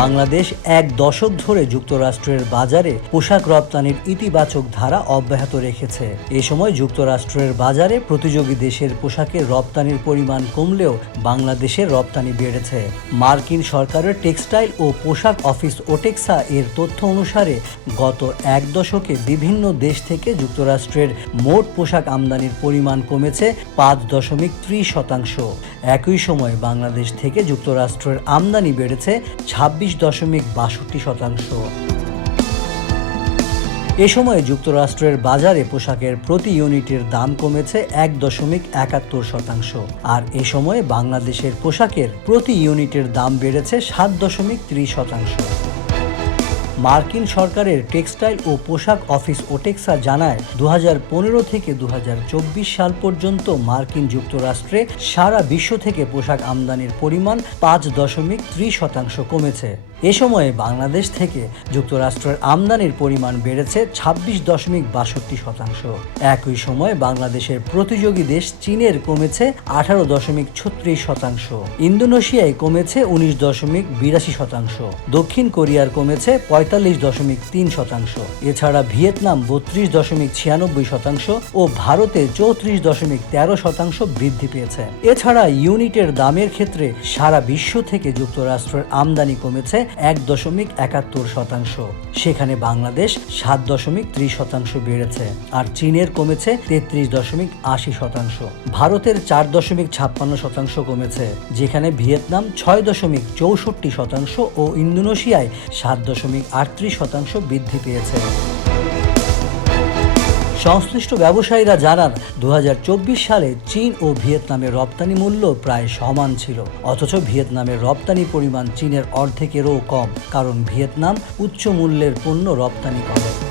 বাংলাদেশ এক দশক ধরে যুক্তরাষ্ট্রের বাজারে পোশাক রপ্তানির ইতিবাচক ধারা অব্যাহত রেখেছে। এ সময় যুক্তরাষ্ট্রের বাজারে প্রতিযোগী দেশের পোশাকের রপ্তানির পরিমাণ কমলেও বাংলাদেশের রপ্তানি বেড়েছে। মার্কিন সরকারের টেক্সটাইল ও পোশাক অফিস ওটেক্সা এর তথ্য অনুসারে, গত এক দশকে বিভিন্ন দেশ থেকে যুক্তরাষ্ট্রের মোট পোশাক আমদানির পরিমাণ কমেছে পাঁচ দশমিক ত্রিশ শতাংশ। একই সময় বাংলাদেশ থেকে যুক্তরাষ্ট্রের আমদানি বেড়েছে ছাব্বিশ দশমিক বাষট্টি শতাংশ। এ সময়ে যুক্তরাষ্ট্রের বাজারে পোশাকের প্রতি ইউনিটের দাম কমেছে এক দশমিক একাত্তর শতাংশ। আর এ সময়ে বাংলাদেশের পোশাকের প্রতি ইউনিটের দাম বেড়েছে সাত দশমিক ত্রিশ শতাংশ। মার্কিন সরকারের টেক্সটাইল ও পোশাক অফিস ওটেক্সা জানায় দু হাজার পনেরো থেকে দু হাজার চব্বিশ সাল পর্যন্ত মার্কিন যুক্তরাষ্ট্রে সারা বিশ্ব থেকে পোশাক আমদানির পরিমাণ পাঁচ দশমিক ত্রিশ শতাংশ কমেছে। এ সময়ে বাংলাদেশ থেকে যুক্তরাষ্ট্রের আমদানির পরিমাণ বেড়েছে ছাব্বিশ দশমিক বাষট্টি শতাংশ। একই সময়ে বাংলাদেশের প্রতিযোগী দেশ চীনের কমেছে আঠারো দশমিক ছত্রিশ শতাংশ। ইন্দোনেশিয়ায় কমেছে উনিশ দশমিক বিরাশি শতাংশ। দক্ষিণ কোরিয়ার কমেছে পঁয়তাল্লিশ দশমিক তিন শতাংশ। এছাড়া ভিয়েতনাম বত্রিশ দশমিক ছিয়ানব্বই শতাংশ ও ভারতে চৌত্রিশ দশমিক তেরো শতাংশ বৃদ্ধি পেয়েছে। এছাড়া ইউনিটের দামের ক্ষেত্রে সারা বিশ্ব থেকে যুক্তরাষ্ট্রের আমদানি কমেছে এক দশমিক একাত্তর শতাংশ। সেখানে বাংলাদেশ সাত দশমিক ত্রিশ শতাংশ বেড়েছে আর চীনের কমেছে তেত্রিশ দশমিক আশি শতাংশ। ভারতের চার দশমিক ছাপ্পান্ন শতাংশ কমেছে, যেখানে ভিয়েতনাম ছয় দশমিক চৌষট্টি শতাংশ ও ইন্দোনেশিয়ায় সাত দশমিক আটত্রিশ শতাংশ বৃদ্ধি পেয়েছে। সংশ্লিষ্ট ব্যবসায়ীরা জানান দু হাজার চব্বিশ সালে চীন ও ভিয়েতনামের রপ্তানি মূল্য প্রায় সমান ছিল। অথচ ভিয়েতনামের রপ্তানি পরিমাণ চীনের অর্ধেকেরও কম, কারণ ভিয়েতনাম উচ্চ মূল্যের পণ্য রপ্তানি করে।